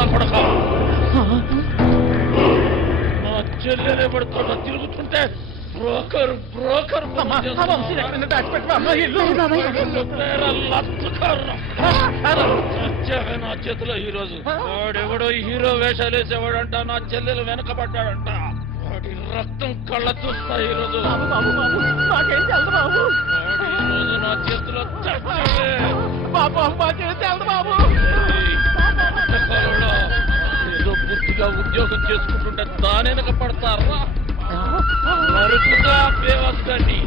నా కొడక నా చెల్లెలే పడుతున్నా తిరుగుతుంటే బ్రోకర్ బ్రోకర్ నా చేతిలో ఈరోజు వాడెవడో హీరో వేషాలు వేసేవాడంట నా చెల్లెలు వెనకబడ్డాడంట వాడి రక్తం కళ్ళ చూస్తా ఈరోజు ఈరోజు నా చేతిలో ఏదో బుద్ధిగా ఉద్యోగం చేసుకుంటుంటే దాని వెనక పడతారా నరుకుతా వ్యవస్థని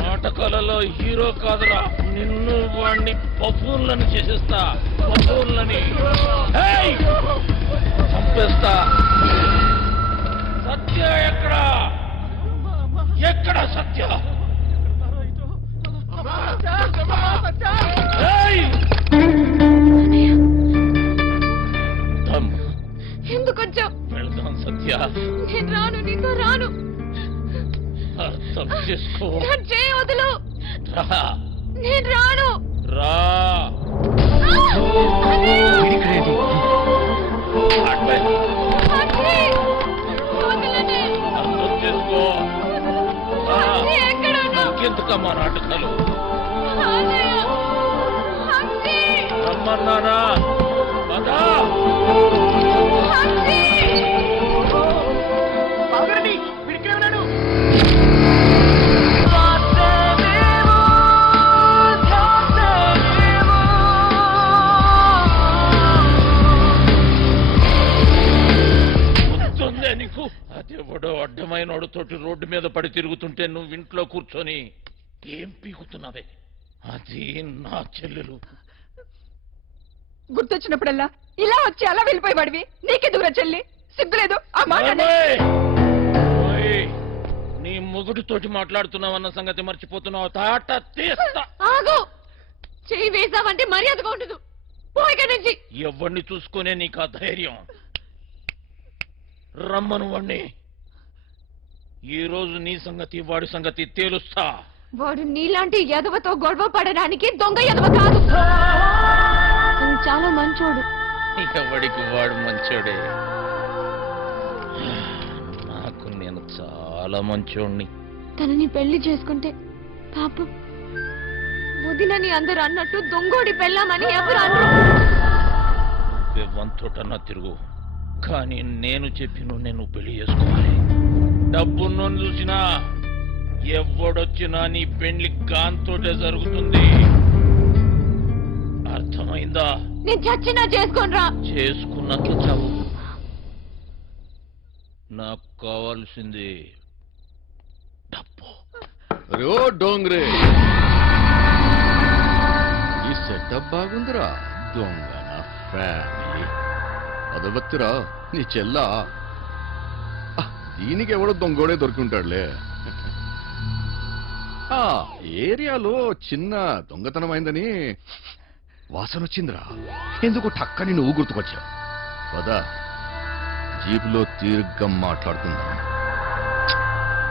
నాటకాలలో హీరో కాదురా నిన్ను వాడిని పఫూన్లను చేసేస్తా పఫూన్లని చంపేస్తా సత్య ఎక్కడా ఎక్కడ సత్య ఎందుకొచ్చావు? వెళ్దాం సత్య. నేను రాను, నీతో రాను. అర్థం చేసుకో. వదులు. రా. నేను రాను. రా. అర్థం చేసుకో. ఇంకెందుకమ్మా నాటకాలు? రమ్మన్నానా? పదా. నీకు అదేవడో అడ్డమైన తోటి రోడ్డు మీద పడి తిరుగుతుంటే నువ్వు ఇంట్లో కూర్చొని ఏం పీకుతున్నావే? అది నా చెల్లెలు. గుర్తొచ్చినప్పుడల్లా ఇలా వచ్చి అలా వెళ్ళిపోయేవాడివి. నీకే దూరం చెల్లి, సిగ్గులేదు? నీ మొగుడితోటి మాట్లాడుతున్నావన్న సంగతి మర్చిపోతున్నావు. తాట తీస్తా. ఆగు. చెయ్యి వేసావంటే మర్యాదగా ఉండదు. పోయికనుంచి. ఎవరిని చూసుకునే నీకు ఆ ధైర్యం? రమ్మను వాణ్ణి. ఈ రోజు నీ సంగతి వాడి సంగతి తేలుస్తా. వాడు నీలాంటి ఎదవతో గొడవ పడడానికి దొంగ ఎదవ కాదు. చాలా మంచోడు. ఎవడికి వాడు మంచోడే. నాకు నేను చాలా మంచోడిని. తనని పెళ్లి చేసుకుంటే పాపం వదిలని అందరూ అన్నట్టు దొంగోడి పెళ్ళామని ఎవరు అన్నారు? వంతోటన్నా తిరుగు, కానీ నేను చెప్పిన నేను పెళ్లి చేసుకోవాలి. డబ్బును చూసినా ఎవడొచ్చినా నీ పెళ్లి గాంతోటే జరుగుతుంది. అర్థమైందా? నేను చచ్చినా చేసుకోనరా. చేసుకున్నాక చావు. నాకు కావాల్సింది డబ్బు. రో డోంగ్రే, ఈ సెటప్ బాగుందిరా. దొంగ నా ఫ్యామిలీ అదవత్తిరా నీ చెల్లా. దీనికి ఎవడో దొంగోడే దొరికింటాడులే. ఏరియాలో చిన్న దొంగతనం అయిందని వాసన వచ్చిందిరా. ఎందుకు టక్కని నువ్వు గుర్తుకొచ్చావు? పదా జీపులో తీర్ఘంగా మాట్లాడుతుందా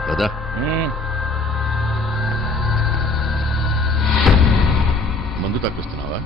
కదా? మందు తప్పిస్తున్నావా?